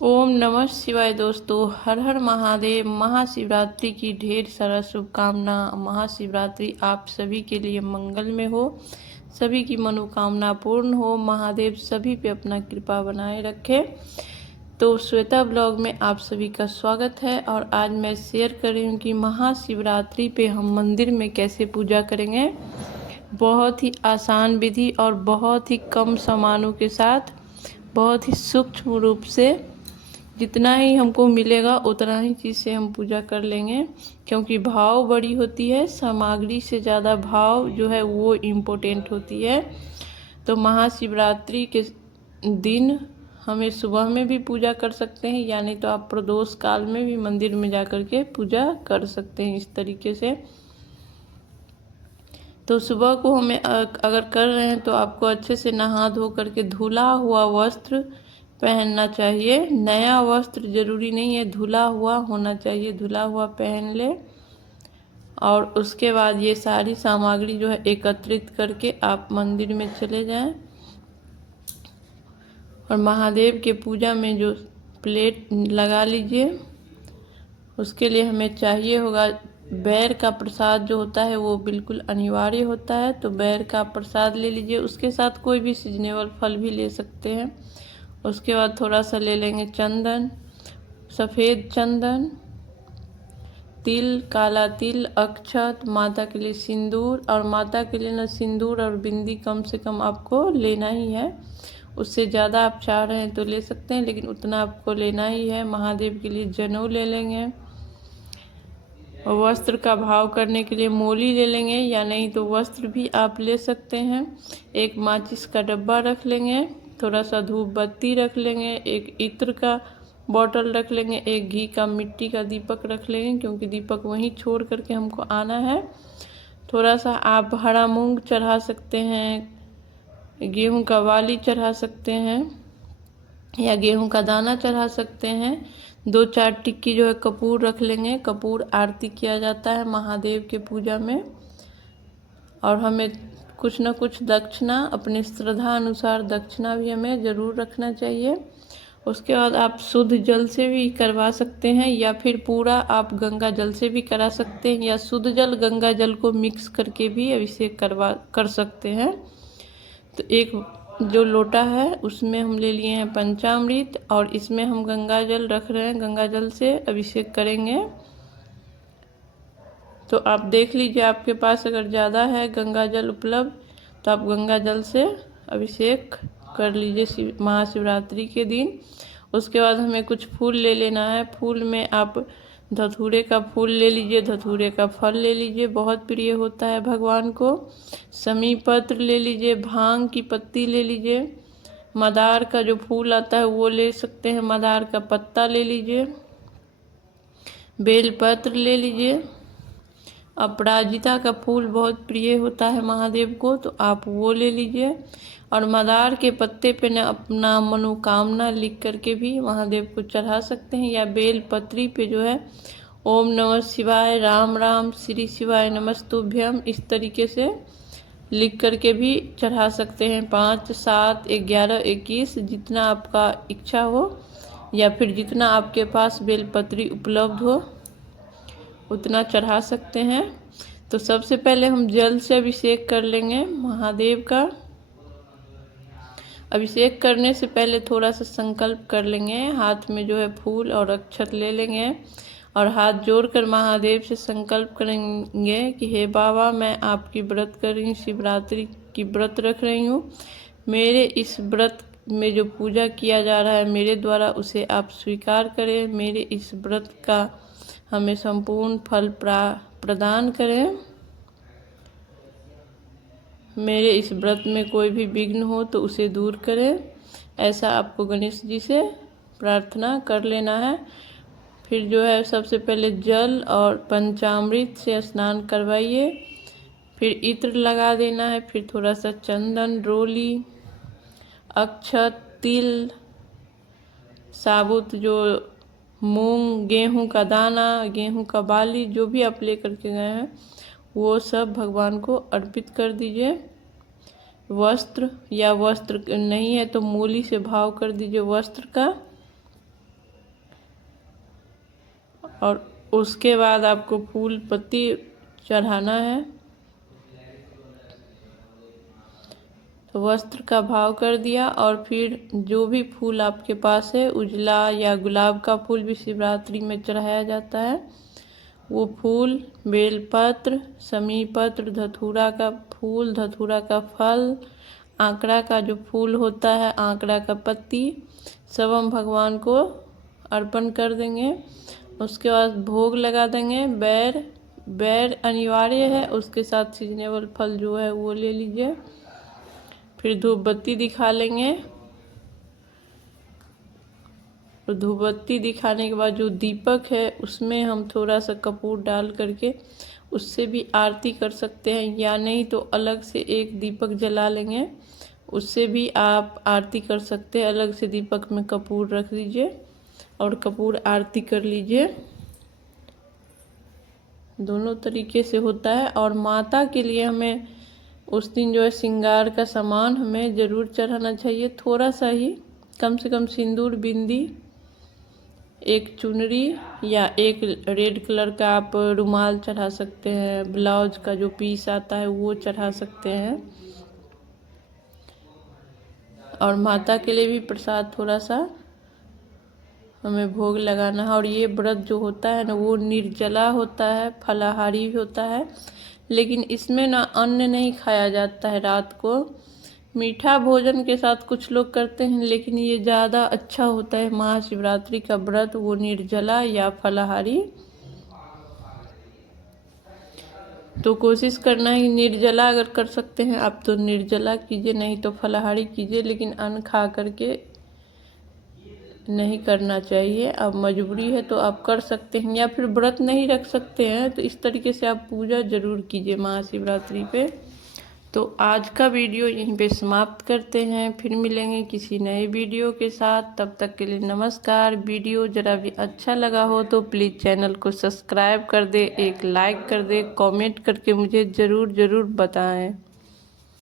ओम नमः शिवाय। दोस्तों, हर हर महादेव। महाशिवरात्रि की ढेर सारा शुभकामना। महाशिवरात्रि आप सभी के लिए मंगल में हो, सभी की मनोकामना पूर्ण हो, महादेव सभी पे अपना कृपा बनाए रखे। तो श्वेता ब्लॉग में आप सभी का स्वागत है। और आज मैं शेयर कर रही हूँ कि महाशिवरात्रि पे हम मंदिर में कैसे पूजा करेंगे। बहुत ही आसान विधि और बहुत ही कम सामानों के साथ, बहुत ही सूक्ष्म रूप से, जितना ही हमको मिलेगा उतना ही चीज़ से हम पूजा कर लेंगे। क्योंकि भाव बड़ी होती है, सामग्री से ज़्यादा भाव जो है वो इम्पोर्टेंट होती है। तो महाशिवरात्रि के दिन हमें सुबह में भी पूजा कर सकते हैं, यानी तो आप प्रदोष काल में भी मंदिर में जा कर के पूजा कर सकते हैं इस तरीके से। तो सुबह को हमें अगर कर रहे हैं तो आपको अच्छे से नहा धो करके धुला हुआ वस्त्र पहनना चाहिए। नया वस्त्र जरूरी नहीं है, धुला हुआ होना चाहिए, धुला हुआ पहन ले। और उसके बाद ये सारी सामग्री जो है एकत्रित करके आप मंदिर में चले जाएं। और महादेव के पूजा में जो प्लेट लगा लीजिए। उसके लिए हमें चाहिए होगा बैर का प्रसाद, जो होता है वो बिल्कुल अनिवार्य होता है। तो बैर का प्रसाद ले लीजिए, उसके साथ कोई भी सीजनेबल फल भी ले सकते हैं। उसके बाद थोड़ा सा ले लेंगे चंदन, सफ़ेद चंदन, तिल, काला तिल, अक्षत, माता के लिए सिंदूर। और माता के लिए ना सिंदूर और बिंदी कम से कम आपको लेना ही है। उससे ज़्यादा आप चाह रहे हैं तो ले सकते हैं, लेकिन उतना आपको लेना ही है। महादेव के लिए जनेऊ ले लेंगे। और वस्त्र का भाव करने के लिए मोली ले लेंगे, या नहीं तो वस्त्र भी आप ले सकते हैं। एक माचिस का डब्बा रख लेंगे, थोड़ा सा धूप बत्ती रख लेंगे, एक इत्र का बॉटल रख लेंगे, एक घी का मिट्टी का दीपक रख लेंगे, क्योंकि दीपक वहीं छोड़ करके हमको आना है। थोड़ा सा आप हरा मूंग चढ़ा सकते हैं, गेहूं का वाली चढ़ा सकते हैं, या गेहूं का दाना चढ़ा सकते हैं। 2-4 टिक्की जो है कपूर रख लेंगे। कपूर आरती किया जाता है महादेव के पूजा में। और हमें कुछ न कुछ दक्षिणा, अपनी श्रद्धा अनुसार दक्षिणा भी हमें ज़रूर रखना चाहिए। उसके बाद आप शुद्ध जल से भी करवा सकते हैं, या फिर पूरा आप गंगा जल से भी करा सकते हैं, या शुद्ध जल गंगा जल को मिक्स करके भी अभिषेक कर सकते हैं। तो एक जो लोटा है उसमें हम ले लिए हैं पंचामृत, और इसमें हम गंगा जल रख रहे हैं। गंगा जल से अभिषेक करेंगे। तो आप देख लीजिए, आपके पास अगर ज़्यादा है गंगा जल उपलब्ध तो आप गंगा जल से अभिषेक कर लीजिए महाशिवरात्रि के दिन। उसके बाद हमें कुछ फूल ले लेना है। फूल में आप धतूरे का फूल ले लीजिए, धतूरे का फल ले लीजिए, बहुत प्रिय होता है भगवान को। समी पत्र ले लीजिए, भांग की पत्ती ले लीजिए, मदार का जो फूल आता है वो ले सकते हैं, मदार का पत्ता ले लीजिए, बेल पत्र ले लीजिए। अपराजिता का फूल बहुत प्रिय होता है महादेव को, तो आप वो ले लीजिए। और मदार के पत्ते पे न अपना मनोकामना लिख करके भी महादेव को चढ़ा सकते हैं, या बेल पत्री पे जो है ओम नमः शिवाय, राम राम, श्री शिवाय नमस्तुभ्यम, इस तरीके से लिख करके भी चढ़ा सकते हैं। 5, 7, 11, 21 जितना आपका इच्छा हो, या फिर जितना आपके पास बेलपत्री उपलब्ध हो उतना चढ़ा सकते हैं। तो सबसे पहले हम जल से अभिषेक कर लेंगे महादेव का। अभिषेक करने से पहले थोड़ा सा संकल्प कर लेंगे। हाथ में जो है फूल और अक्षत ले लेंगे, और हाथ जोड़कर महादेव से संकल्प करेंगे कि हे बाबा, मैं आपकी व्रत कर रही हूँ, शिवरात्रि की व्रत रख रही हूँ। मेरे इस व्रत में जो पूजा किया जा रहा है मेरे द्वारा, उसे आप स्वीकार करें। मेरे इस व्रत का हमें संपूर्ण फल प्रदान करें। मेरे इस व्रत में कोई भी विघ्न हो तो उसे दूर करें। ऐसा आपको गणेश जी से प्रार्थना कर लेना है। फिर जो है सबसे पहले जल और पंचामृत से स्नान करवाइए। फिर इत्र लगा देना है। फिर थोड़ा सा चंदन, रोली, अक्षत, तिल, साबुत जो मूंग, गेहूं का दाना, गेहूं का बाली, जो भी आप ले करके गए हैं वो सब भगवान को अर्पित कर दीजिए। वस्त्र, या वस्त्र नहीं है तो मूली से भाव कर दीजिए वस्त्र का। और उसके बाद आपको फूल पत्ती चढ़ाना है। तो वस्त्र का भाव कर दिया और फिर जो भी फूल आपके पास है, उजला या गुलाब का फूल भी शिवरात्रि में चढ़ाया जाता है, वो फूल, बेलपत्र, समीपत्र, धतूरा का फूल, धतूरा का फल, आंकड़ा का जो फूल होता है, आंकड़ा का पत्ती, सब हम भगवान को अर्पण कर देंगे। उसके बाद भोग लगा देंगे। बैर अनिवार्य है, उसके साथ सीजनेबल फल जो है वो ले लीजिए। फिर धूप बत्ती दिखा लेंगे। और धूप बत्ती दिखाने के बाद जो दीपक है उसमें हम थोड़ा सा कपूर डाल करके उससे भी आरती कर सकते हैं, या नहीं तो अलग से एक दीपक जला लेंगे, उससे भी आप आरती कर सकते हैं। अलग से दीपक में कपूर रख लीजिए और कपूर आरती कर लीजिए। दोनों तरीके से होता है। और माता के लिए हमें उस दिन जो है श्रृंगार का सामान हमें ज़रूर चढ़ाना चाहिए, थोड़ा सा ही, कम से कम सिंदूर, बिंदी, एक चुनरी या एक रेड कलर का आप रुमाल चढ़ा सकते हैं। ब्लाउज का जो पीस आता है वो चढ़ा सकते हैं। और माता के लिए भी प्रसाद थोड़ा सा हमें भोग लगाना है। और ये व्रत जो होता है ना, वो निर्जला होता है, फलाहारी भी होता है, लेकिन इसमें ना अन्न नहीं खाया जाता है। रात को मीठा भोजन के साथ कुछ लोग करते हैं, लेकिन ये ज़्यादा अच्छा होता है महाशिवरात्रि का व्रत, वो निर्जला या फलाहारी। तो कोशिश करना है निर्जला अगर कर सकते हैं आप तो निर्जला कीजिए, नहीं तो फलाहारी कीजिए, लेकिन अन्न खा करके नहीं करना चाहिए। अब मजबूरी है तो आप कर सकते हैं, या फिर व्रत नहीं रख सकते हैं तो इस तरीके से आप पूजा ज़रूर कीजिए महाशिवरात्रि पे। तो आज का वीडियो यहीं पे समाप्त करते हैं, फिर मिलेंगे किसी नए वीडियो के साथ। तब तक के लिए नमस्कार। वीडियो ज़रा भी अच्छा लगा हो तो प्लीज़ चैनल को सब्सक्राइब कर दे, एक लाइक कर दे, कमेंट करके मुझे ज़रूर बताएं।